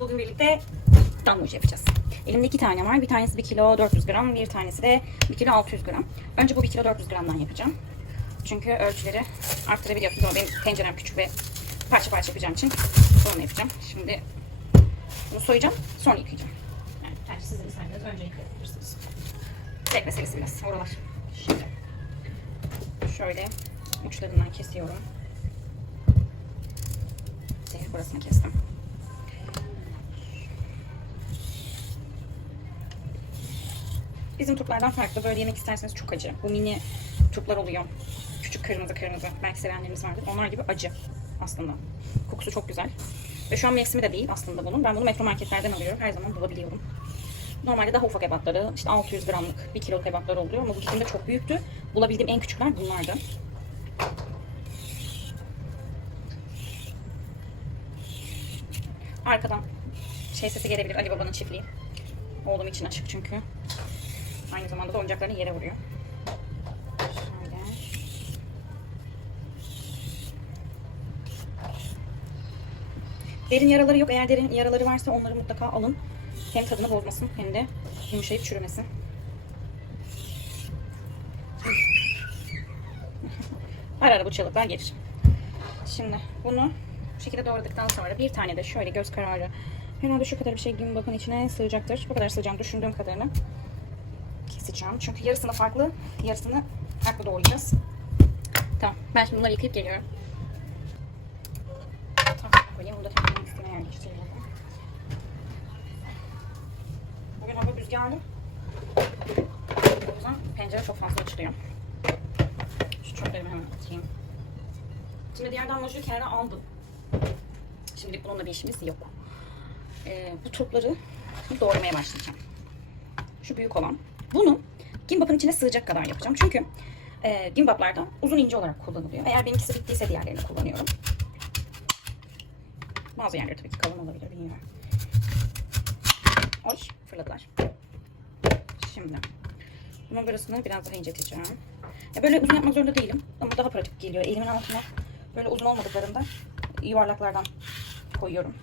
Bugün birlikte damlucu yapacağız. Elimde iki tane var. Bir tanesi 1 kilo 400 gram, bir tanesi de 1 kilo 600 gram. Önce bu 1 kilo 400 gramdan yapacağım. Çünkü ölçüleri arttırabiliyorsunuz ama benim tencerem küçük ve parça parça yapacağım için sonra yapacağım. Şimdi bunu soyacağım, sonra yıkayacağım. Yani gerçi siz de isterseniz önce yıkayabilirsiniz. Tek meselesi biraz oralar. Şimdi şöyle uçlarından kesiyorum. Zehir burasını kestim. Bizim turplardan farklı. Böyle yemek isterseniz çok acı. Bu mini turplar oluyor. Küçük kırmızı kırmızı. Belki sevenleriniz vardır. Onlar gibi acı aslında. Kokusu çok güzel. Ve şu an mevsimi de değil aslında bunun. Ben bunu metro marketlerden alıyorum. Her zaman bulabiliyorum. Normalde daha ufak ebatları, işte 600 gramlık, 1 kiloluk ebatlar oluyor ama bu gittiğimde çok büyüktü. Bulabildiğim en küçükler bunlardı. Arkadan şey sesi gelebilir. Ali Baba'nın çiftliği. Oğlum için açık çünkü. Aynı zamanda da oyuncaklarını yere vuruyor. Derin yaraları yok. Eğer derin yaraları varsa onları mutlaka alın. Hem tadını bozmasın hem de yumuşayıp çürümesin. Ara ara bu çığlıklar gelir. Şimdi bunu bu şekilde doğradıktan sonra bir tane de şöyle göz kararı herhalde şu kadar bir şey gün bakın içine sığacaktır. Bu kadar sığacağını düşündüğüm kadarını keseceğim. Çünkü yarısını farklı, yarısını farklı doğrayacağız. Tamam. Ben şimdi bunları yıkayıp geliyorum. Tamam. Koyayım. Bunu da tekrar üstüne yerleştirelim. Bugün hava rüzgarlı. O yüzden pencere çok fazla açılıyor. Şu çöplerimi hemen atayım. Şimdi diğer damlacıyı kenara aldım. Şimdilik bununla bir işimiz yok. Ee, bu turpları doğramaya başlayacağım. Şu büyük olan. Bunu gimbapın içine sığacak kadar yapacağım. Çünkü e, gimbaplarda uzun ince olarak kullanılıyor. Eğer benimkisi bittiyse diğerlerini kullanıyorum. Bazı yerleri tabii ki kalın olabilir bilmiyorum. Oy fırladılar. Şimdi bunun burasını biraz daha inceteceğim. Ya böyle uzun yapmak zorunda değilim ama daha pratik geliyor. Elimin altına böyle uzun olmadıklarında yuvarlaklardan koyuyorum.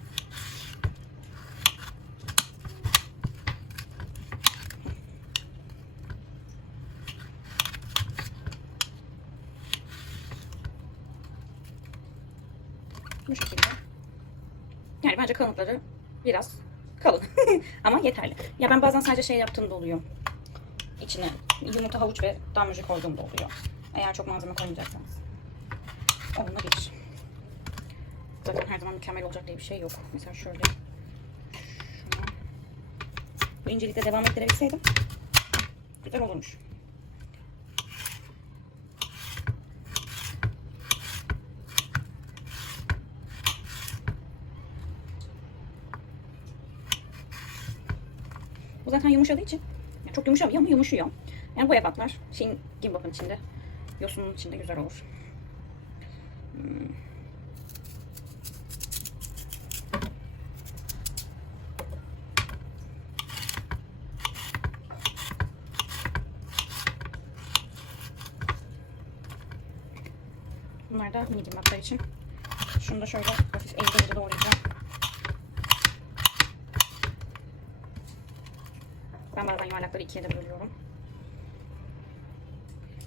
Bu şekilde. Kalınlıkları biraz kalın. Ama yeterli. Ya ben bazen sadece şey yaptığımda oluyor. İçine yumurta, havuç ve damlaca koyduğumda oluyor. Eğer çok malzeme koymayacaksanız. Onunla geç. Zaten her zaman mükemmel olacak diye bir şey yok. Mesela şöyle. Şunu. Bu incelikte devam ettirebilseydim güzel olurmuş. Bu zaten yumuşadığı için yani çok yumuşamıyor ama yumuşuyor. Yani bu ebatlar şeyin gimbapın içinde, yosunun içinde güzel olur. Hmm. Bunlar da mini gimbaplar için. Şunu da şöyle hafif elimle doğrayacağım. Ben bazen yuvarlakları ikiye de bölüyorum.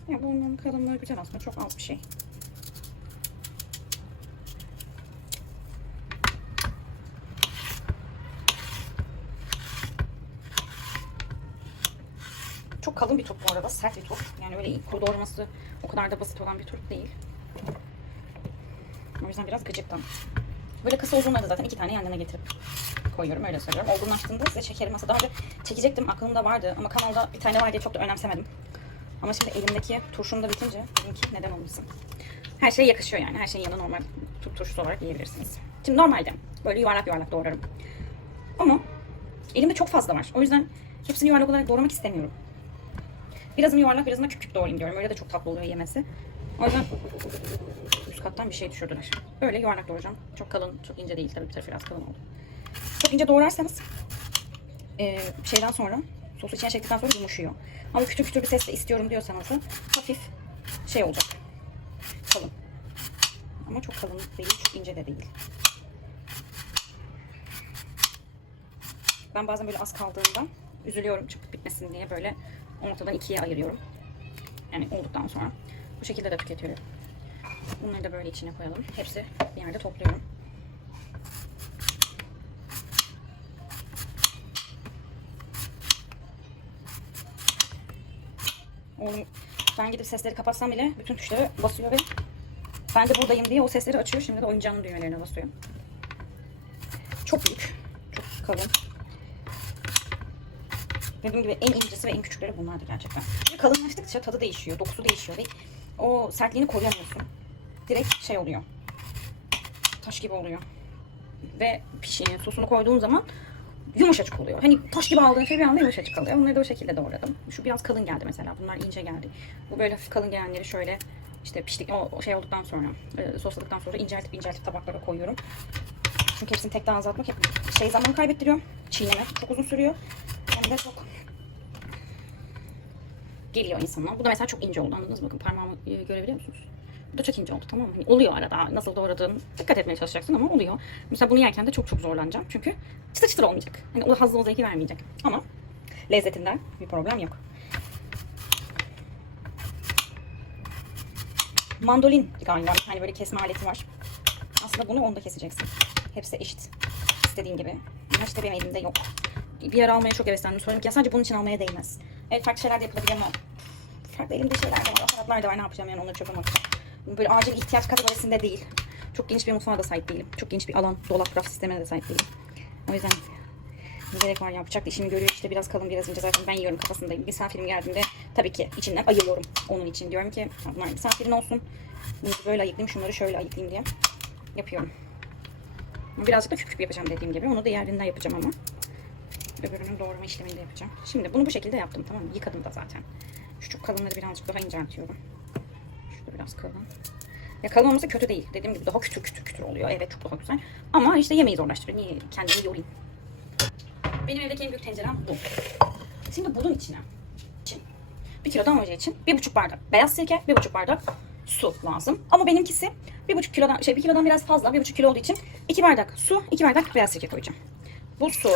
Ya bunun kalınlığı güzel aslında. Çok az bir şey. Çok kalın bir turp bu arada. Sert bir turp. Yani öyle kuru doğraması o kadar da basit olan bir turp değil. O yüzden biraz gıcıktım. Böyle kısa uzunları zaten iki tane yan yana getirip koyuyorum öyle söylüyorum. Olgunlaştığında size çekerim. Aslında daha önce çekecektim aklımda vardı ama kanalda bir tane var diye çok da önemsemedim. Ama şimdi elimdeki turşum da bitince dedim ki neden olmasın. Her şey yakışıyor yani. Her şeyin yanına normal tur turşusu olarak yiyebilirsiniz. Şimdi normalde böyle yuvarlak yuvarlak doğrarım. Ama elimde çok fazla var. O yüzden hepsini yuvarlak olarak doğramak istemiyorum. Birazını yuvarlak birazını küp küp doğrayayım diyorum. Öyle de çok tatlı oluyor yemesi. O yüzden üst kattan bir şey düşürdüler. Böyle yuvarlak doğrayacağım. Çok kalın, çok ince değil. Tabii bir tarafı biraz kalın oldu. Çok ince doğrarsanız e, şeyden sonra sosu içine çektikten sonra yumuşuyor. Ama kütür kütür bir sesle istiyorum diyorsanız da hafif şey olacak. Kalın. Ama çok kalın değil, çok ince de değil. Ben bazen böyle az kaldığında üzülüyorum çabuk bitmesin diye böyle ortadan ikiye ayırıyorum. Yani olduktan sonra. Bu şekilde de tüketiyorum. Bunları da böyle içine koyalım. Hepsi bir yerde topluyorum. Oğlum ben gidip sesleri kapatsam bile bütün tuşları basıyor ve ben de buradayım diye o sesleri açıyor. Şimdi de oyuncağının düğmelerine basıyor. Çok büyük. Çok kalın. Dediğim gibi en incesi ve en küçükleri bunlardı gerçekten. Kalınlaştıkça tadı değişiyor, dokusu değişiyor ve o sertliğini koruyamıyorsun. Direkt şey oluyor. Taş gibi oluyor. Ve pişiğin sosunu koyduğun zaman yumuşacık oluyor. Hani taş gibi aldığın şey bir anda yumuşacık kalıyor. Bunları da o şekilde doğradım. Şu biraz kalın geldi mesela. Bunlar ince geldi. Bu böyle hafif kalın gelenleri şöyle işte piştik o şey olduktan sonra e, sosladıktan sonra inceltip inceltip tabaklara koyuyorum. Çünkü hepsini tek daha azaltmak hep şey zaman kaybettiriyor. Çiğneme çok uzun sürüyor. Hem de çok geliyor insana. Bu da mesela çok ince oldu anladınız mı? Bakın parmağımı e, görebiliyor musunuz? Bu da çok ince oldu tamam mı? Hani oluyor arada nasıl doğradığın dikkat etmeye çalışacaksın ama oluyor. Mesela bunu yerken de çok çok zorlanacağım çünkü çıtır çıtır olmayacak. Hani o hazzı o zevki vermeyecek. Ama lezzetinden bir problem yok. Mandolin galiba bir böyle kesme aleti var. Aslında bunu onda keseceksin. Hepsi eşit. İstediğin gibi. Ama işte benim elimde yok. Bir yer almaya çok heveslendim. Sonra dedim ki ya sadece bunun için almaya değmez. Evet farklı şeyler de yapılabilir ama farklı elimde şeyler de var. Aparatlar da var. Ne yapacağım yani onları çöpe atacağım. Böyle acil ihtiyaç kategorisinde değil. Çok geniş bir mutfağa da sahip değilim. Çok geniş bir alan, dolap, raf sistemine de sahip değilim. O yüzden ne gerek var yapacak da işimi görüyor işte biraz kalın biraz ince zaten ben yiyorum kafasındayım. Misafirim geldiğinde tabii ki içinden ayırıyorum onun için. Diyorum ki bunlar misafirin olsun. Bunu böyle ayıklayayım şunları şöyle ayıklayayım diye yapıyorum. Birazcık da küp küp yapacağım dediğim gibi. Onu da yerinde yapacağım ama. Öbürünün doğrama işlemini de yapacağım. Şimdi bunu bu şekilde yaptım tamam mı? Yıkadım da zaten. Şu çok kalınları birazcık daha inceltiyorum. Biraz kalın. Ya kalın olması kötü değil. Dediğim gibi daha kütür kütür kütür oluyor. Evet çok daha güzel. Ama işte yemeği zorlaştırıyor. Niye kendimi yorayım? Benim evdeki en büyük tencerem bu. Şimdi bunun içine için bir kilodan hoca için bir buçuk bardak beyaz sirke, bir buçuk bardak su lazım. Ama benimkisi bir buçuk kilodan şey bir kilodan biraz fazla, bir buçuk kilo olduğu için iki bardak su, iki bardak beyaz sirke koyacağım. Bu su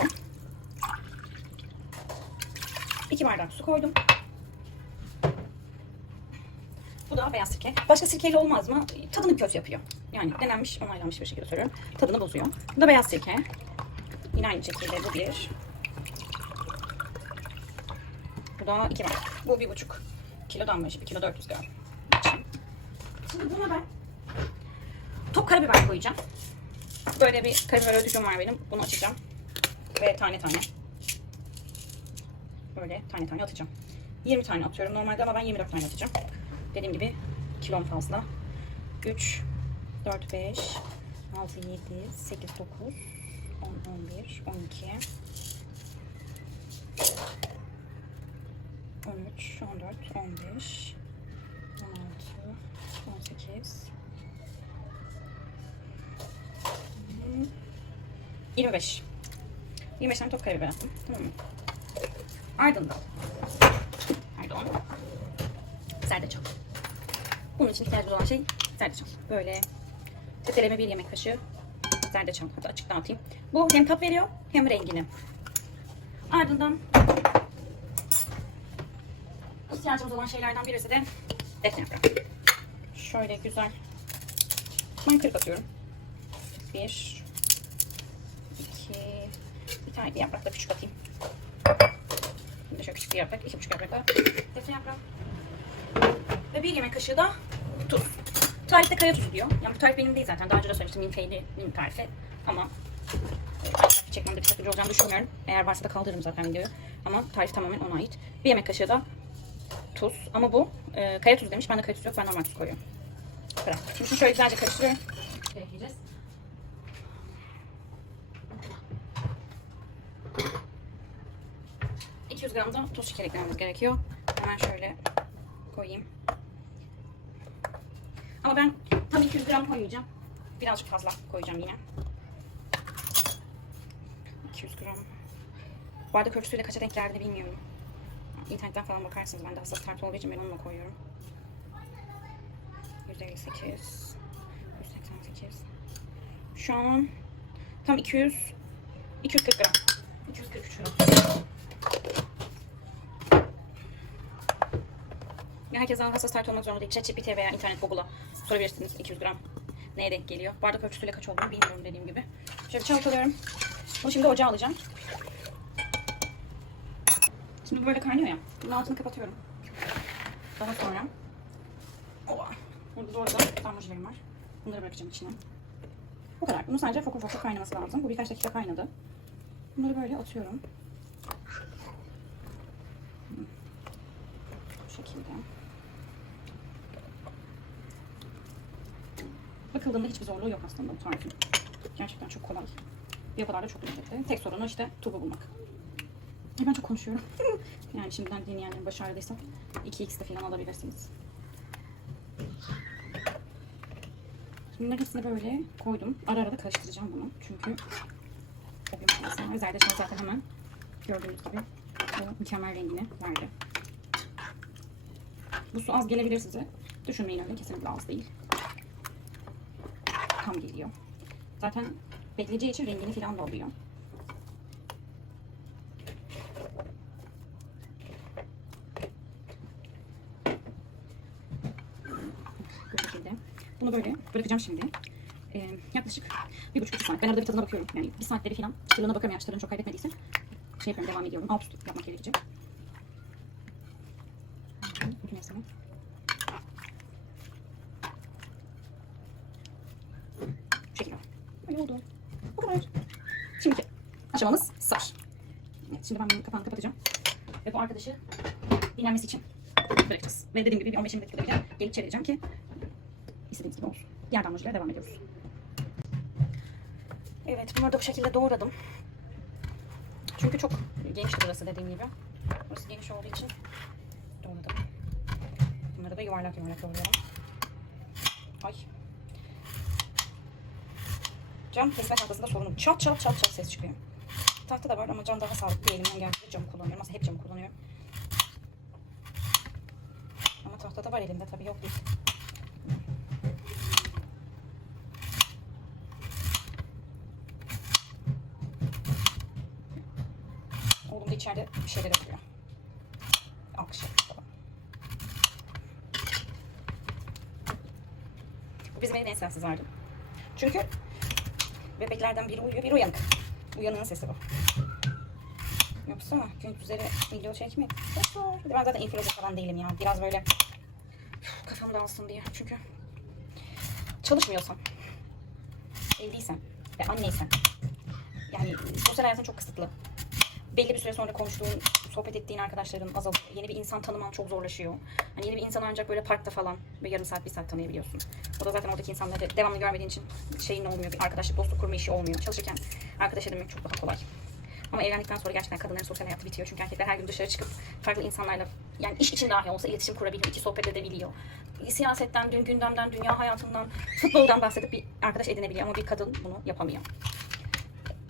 iki bardak su koydum. Bu da beyaz sirke. Başka sirkeyle olmaz mı? Tadını kötü yapıyor. Yani denenmiş, onaylanmış bir şekilde söylüyorum. Tadını bozuyor. Bu da beyaz sirke. Yine aynı şekilde bu bir. Bu da iki bardak. Bu bir buçuk kilodan başı. Bir kilo 400 gram. Şimdi buna ben top karabiber koyacağım. Böyle bir karabiber ödücüm var benim. Bunu açacağım. Ve tane tane. Böyle tane tane atacağım. 20 tane atıyorum normalde ama ben 24 tane atacağım. Dediğim gibi kilom fazla. 3, 4, 5, 6, 7, 8, 9, 10, 11, 12, 13, 14, 15, 16, 18, 25. 25 tane top karabiber attım. Tamam mı? Ardından Pardon. Zerdeçal. Bunun için ihtiyacımız olan şey zerdeçal. Böyle teteleme bir yemek kaşığı zerdeçal. Hatta açıktan atayım. Bu hem tat veriyor hem rengini. Ardından ihtiyacımız olan şeylerden birisi de defne yaprağı. Şöyle güzel. Kırık atıyorum. Bir, iki, bir tane bir yaprak da küçük atayım. Şimdi şöyle küçük bir yaprak, iki buçuk yaprak da defne yaprağı. Ve bir yemek kaşığı da tuz. Tarifte kaya tuzu diyor. Yani bu tarif benim değil zaten. Daha önce de söylemiştim minfeyli mini tarifi. Ama e, tarifi çekmemde bir sakınca olacağını düşünmüyorum. Eğer varsa da kaldırırım zaten videoyu. Ama tarif tamamen ona ait. Bir yemek kaşığı da tuz. Ama bu e, kaya tuzu demiş. Ben de kaya tuzu yok. Ben normal tuz koyuyorum. Bırak. Şimdi şöyle güzelce karıştırıyorum. ...200 gram da toz şeker eklememiz gerekiyor. Hemen şöyle koyayım. Ama ben tam 200 gram koymayacağım. Birazcık fazla koyacağım yine. 200 gram. Bardak ölçüsüyle kaça denk geldi bilmiyorum. İnternetten falan bakarsınız. Ben de hassas tartı olduğu için ben onunla koyuyorum. 158 188 Şu an tam 200 240 gram. 243 Ya herkes daha hassas tartı olmak zorunda değil. ChatGPT veya internet Google'a sorabilirsiniz 200 gram neye denk geliyor. Bardak ölçüsüyle kaç olduğunu bilmiyorum dediğim gibi. Şöyle çalkalıyorum. Bunu şimdi ocağa alacağım. Şimdi bu böyle kaynıyor ya. Bunun altını kapatıyorum. Daha sonra Oha. Burada doğru da damlacılarım var. Bunları bırakacağım içine. Bu kadar. Bunun sadece fokur fokur kaynaması lazım. Bu birkaç dakika kaynadı. Bunları böyle atıyorum. Bu şekilde. Bakıldığında hiçbir zorluğu yok aslında bu tarifin. Gerçekten çok kolay. Bir o kadar da çok lezzetli. Tek sorunu işte tubu bulmak. Ay ben çok konuşuyorum. yani şimdiden deneyenlerin başardıysa 2x'de falan alabilirsiniz. Şimdi hepsini böyle koydum. Ara ara da karıştıracağım bunu. Çünkü. Zerdeçal zaten hemen gördüğünüz gibi mükemmel rengini verdi. Bu su az gelebilir size. Düşünmeyin öyle kesinlikle az değil. Tam geliyor. Zaten bekleyeceği için rengini falan da alıyor. Bu şekilde. Bunu böyle bırakacağım şimdi. Ee, yaklaşık bir buçuk iki saat. Ben arada bir tadına bakıyorum. Yani bir saatleri falan çıtırlığına. Yani çıtırlığını çok kaybetmediyse şey yapıyorum, devam ediyorum. Alt yapmak gerekecek. Bütün hepsini. Şu şekilde. Böyle oldu. Bu kadar. Şimdiki aşamamız sar. Evet, şimdi ben bunun kapağını kapatacağım. Ve bu arkadaşı dinlenmesi için bırakacağız. Ve dediğim gibi bir 15-20 dakikada bir de gelip çevireceğim ki istediğimiz gibi olsun. Diğer damlacılara devam ediyoruz. Evet bunları da bu şekilde doğradım. Çünkü çok geniş burası dediğim gibi. Burası geniş olduğu için doğradım. Bunları da yuvarlak yuvarlak doğruyorum. Ay. Cam kesme tahtasında sorunum. Çat çat çat çat ses çıkıyor. Tahta da var ama cam daha sağlıklı. Elimden geldiğince cam kullanıyorum. Aslında hep cam kullanıyorum. Ama tahta da var elimde tabii yok değil. Oğlum da içeride bir şeyler yapıyor. Alkış yapıyor. Bu bizim evin en sensiz vardı. Çünkü bebeklerden biri uyuyor, biri uyanık. Uyanığın sesi bu. Yoksa gün üzeri video çekmek Ben zaten influencer falan değilim ya. Biraz böyle dağılsın diye. Çünkü çalışmıyorsam, evliysem ve anneysem yani sosyal hayatın çok kısıtlı. Belli bir süre sonra konuştuğun, sohbet ettiğin arkadaşların azalıyor. Yeni bir insan tanıman çok zorlaşıyor. Hani yeni bir insan ancak böyle parkta falan bir yarım saat, bir saat tanıyabiliyorsun. O da zaten oradaki insanları devamlı görmediğin için şeyin olmuyor. Bir arkadaşlık, dostluk kurma işi olmuyor. Çalışırken arkadaş edinmek çok daha kolay. Ama evlendikten sonra gerçekten kadınların sosyal hayatı bitiyor. Çünkü erkekler her gün dışarı çıkıp farklı insanlarla yani iş için dahi olsa iletişim kurabiliyor, iki sohbet edebiliyor. Siyasetten, dün gündemden, dünya hayatından, futboldan bahsedip bir arkadaş edinebiliyor ama bir kadın bunu yapamıyor.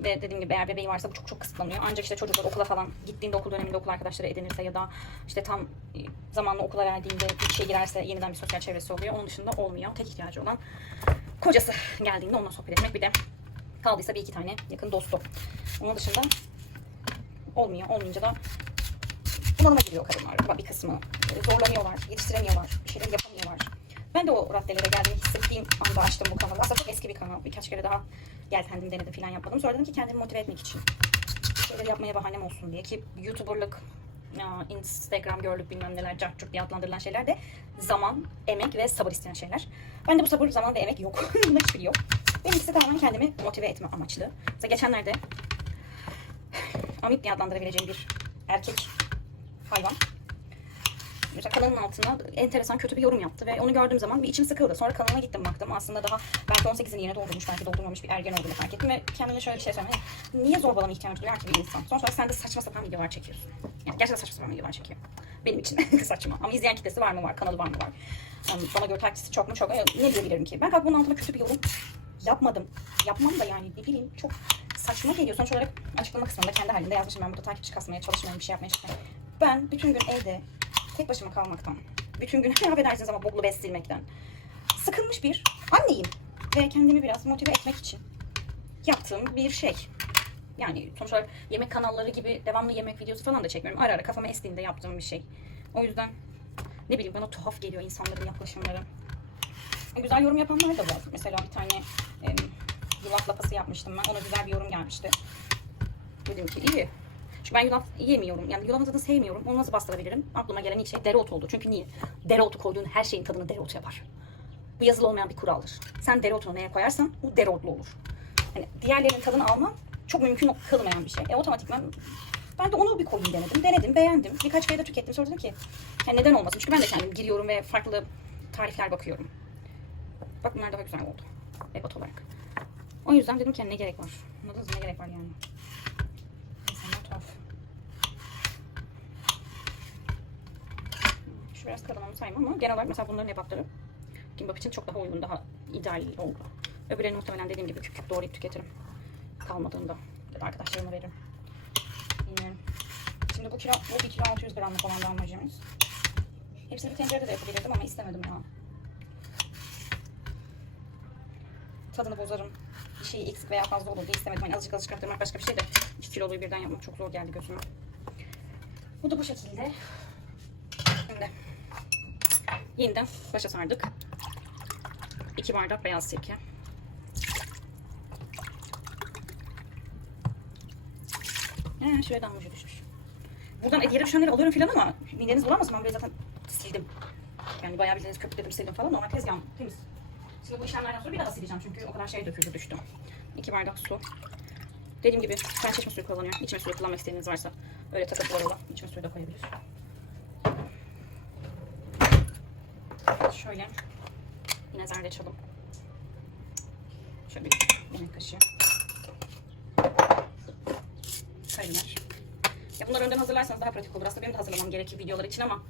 Ve dediğim gibi eğer bebeği varsa bu çok çok kısıtlanıyor. Ancak işte çocuklar okula falan gittiğinde okul döneminde okul arkadaşları edinirse ya da işte tam e, zamanla okula verdiğinde bir işe girerse yeniden bir sosyal çevresi oluyor. Onun dışında olmuyor. Tek ihtiyacı olan kocası geldiğinde onunla sohbet etmek. Bir de kaldıysa bir iki tane yakın dostu. Onun dışında olmuyor. Olmayınca da bunalıma giriyor kadınlar. Bir kısmı zorlanıyorlar, yetiştiremiyorlar, bir şeyler yapamıyorlar. Ben de o raddelere geldiğimi hissettiğim anda açtım bu kanalı. Aslında çok eski bir kanal. Birkaç kere daha gel kendim denedim falan yapmadım. Sonra dedim ki kendimi motive etmek için. Bir şeyler yapmaya bahanem olsun diye ki YouTuber'lık, Instagram görlük bilmem neler, cart diye adlandırılan şeyler de zaman, emek ve sabır isteyen şeyler. Ben de bu sabır, zaman ve emek yok. Bunda hiçbiri yok. Benimkisi tamamen kendimi motive etme amaçlı. Mesela geçenlerde amip diye adlandırabileceğim bir erkek hayvan mesela kanalın altına enteresan kötü bir yorum yaptı ve onu gördüğüm zaman bir içim sıkıldı. Sonra kanalına gittim baktım. Aslında daha belki 18'ini yeni doldurmuş, belki doldurmamış bir ergen olduğunu fark ettim ve kendime şöyle bir şey söyledim. Hani, Niye zorbalama ihtiyacı duyar ki bir insan? Sonuç sen de saçma sapan videolar çekiyorsun. Yani gerçekten saçma sapan videolar çekiyor. Benim için saçma. Ama izleyen kitlesi var mı var, kanalı var mı var. Yani bana göre takipçisi çok mu çok. Ne diyebilirim ki? Ben kalkıp bunun altına kötü bir yorum yapmadım. Yapmam da yani ne bileyim çok saçma geliyor. Sonuç olarak açıklama kısmında kendi halinde yazmışım. Ben burada takipçi kasmaya çalışmıyorum, bir şey yapmaya çalışmıyorum. Ben bütün gün evde tek başıma kalmaktan, bütün gün affedersiniz ama boklu bez sıkılmış bir anneyim. Ve kendimi biraz motive etmek için yaptığım bir şey. Yani sonuç olarak yemek kanalları gibi devamlı yemek videosu falan da çekmiyorum. Ara ara kafama estiğinde yaptığım bir şey. O yüzden ne bileyim bana tuhaf geliyor insanların yaklaşımları. Güzel yorum yapanlar da var. Mesela bir tane e, yulaf lapası yapmıştım ben. Ona güzel bir yorum gelmişti. Dedim ki iyi. Çünkü ben yulaf yemiyorum. Yani yulafın tadını sevmiyorum. Onu nasıl bastırabilirim? Aklıma gelen ilk şey dereotu oldu. Çünkü niye? Dereotu koyduğun her şeyin tadını dereotu yapar. Bu yazılı olmayan bir kuraldır. Sen dereotunu neye koyarsan o dereotlu olur. Hani diğerlerinin tadını alman çok mümkün kılmayan bir şey. E otomatikman ben de onu bir koyayım denedim. Denedim, beğendim. Birkaç kere de tükettim. Sonra dedim ki yani neden olmasın? Çünkü ben de kendim giriyorum ve farklı tarifler bakıyorum. Bak bunlar daha güzel oldu. Ebat olarak. O yüzden dedim ki yani ne gerek var? Anladınız? Ne gerek var yani? İnsanlar tuhaf. Biraz kalın onu saymam ama genel olarak mesela bunların ebatları gimbap için çok daha uygun, daha ideal oldu. Öbürlerini muhtemelen dediğim gibi küp küp doğrayıp tüketirim. Kalmadığında ya da arkadaşlarıma veririm. Şimdi bu kilo, bu 1 kilo 600 gramlık olan lahmacunumuz. Hepsini bir tencerede de yapabilirdim ama istemedim ya. Tadını bozarım. Bir şeyi eksik veya fazla olur diye istemedim. Hani azıcık azıcık arttırmak başka bir şey de 2 kiloluyu birden yapmak çok zor geldi gözüme. Bu da bu şekilde. Şimdi yeniden başa sardık. 2 bardak beyaz sirke. He, şuraya damlacı düşmüş. Buradan yere düşenleri alıyorum filan ama mideniz bulanmasın. Ben burayı zaten sildim. Yani bayağı bildiğiniz köpükledim sildim falan. Normal tezgahım temiz. Şimdi bu işlemlerden sonra bir daha sileceğim çünkü o kadar şey döküldü düştü. 2 bardak su. Dediğim gibi ben çeşme suyu kullanıyorum. İçme suyu kullanmak istediğiniz varsa öyle takıp bu arada içme suyu da koyabilir. Şöyle yine zerdeçalım. Şöyle bir yemek kaşığı. Karabiber. Ya bunları önden hazırlarsanız daha pratik olur. Aslında benim de hazırlamam gerekir videolar için ama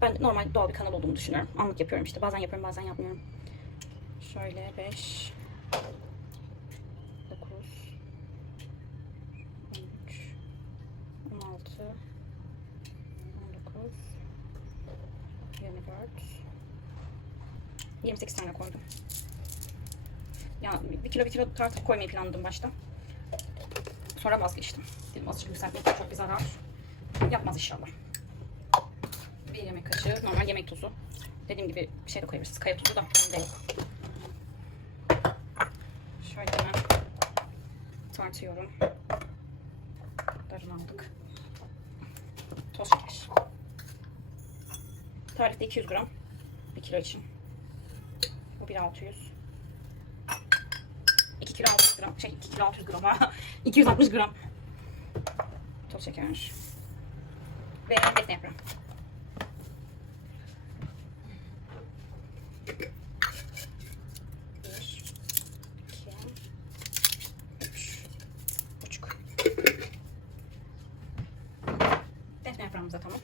ben normal doğal bir kanal olduğumu düşünüyorum. Anlık yapıyorum işte. Bazen yapıyorum bazen yapmıyorum. Şöyle 5 9 13 16 19 24 28 tane koydum. Ya bir kilo bir kilo tartıp koymayı planladım başta. Sonra vazgeçtim. Dedim azıcık yükseltmek çok bir zarar yapmaz inşallah. Bir yemek kaşığı normal yemek tuzu. Dediğim gibi bir şey de koyabilirsiniz. Kaya tuzu da bende yok. Şöyle hemen tartıyorum. Darını aldık. Toz şeker. Tarifte 200 gram. 1 kilo için. Bu 1.600. 2 kilo 600 gram. Şey 2 kilo 600 gram. ha. 260 gram. Toz şeker. Ve defne yaprağı. Bir, iki, üç, buçuk. Defne yaprağımız da tamam.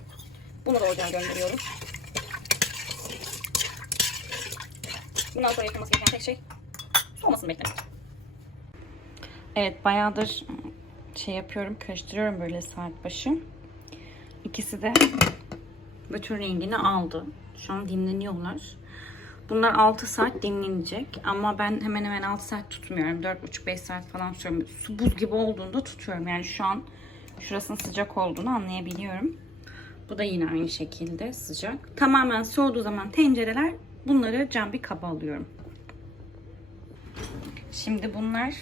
Bunu da ocağa gönderiyorum. Bundan sonra yapılması gereken tek şey soğumasını beklemek. Evet bayağıdır şey yapıyorum karıştırıyorum böyle saat başı. İkisi de bütün rengini aldı. Şu an dinleniyorlar. Bunlar 6 saat dinlenecek ama ben hemen hemen 6 saat tutmuyorum. 4,5-5 saat falan tutuyorum. Su buz gibi olduğunda tutuyorum. Yani şu an şurasının sıcak olduğunu anlayabiliyorum. Bu da yine aynı şekilde sıcak. Tamamen soğuduğu zaman tencereler bunları cam bir kaba alıyorum. Şimdi bunlar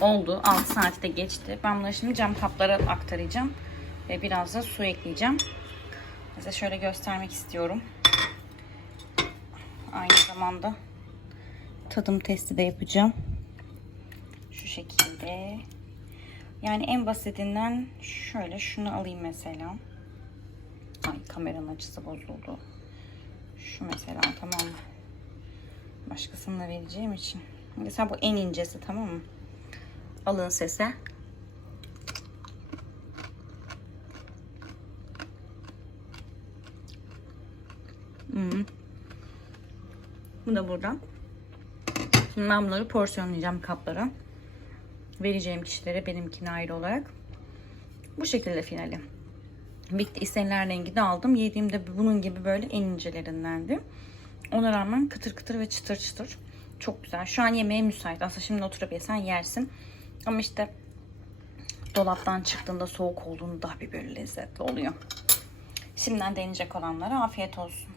oldu. 6 saati de geçti. Ben bunları şimdi cam kaplara aktaracağım. Ve biraz da su ekleyeceğim. Size şöyle göstermek istiyorum. Aynı zamanda tadım testi de yapacağım. Şu şekilde. Yani en basitinden şöyle şunu alayım mesela. Ay kameranın açısı bozuldu. Şu mesela tamam mı? Başkasına vereceğim için. Mesela bu en incesi tamam mı? Alın sese. Hmm. Bu da burada. Şimdi ben bunları porsiyonlayacağım kaplara. Vereceğim kişilere benimkine ayrı olarak. Bu şekilde finali. Bitti. İstenilen rengi de aldım. Yediğimde bunun gibi böyle en incelerindendi. Ona rağmen kıtır kıtır ve çıtır çıtır. Çok güzel. Şu an yemeğe müsait. Aslında şimdi oturup yesen yersin. Ama işte dolaptan çıktığında soğuk olduğunda daha bir böyle lezzetli oluyor. Şimdiden deneyecek olanlara afiyet olsun.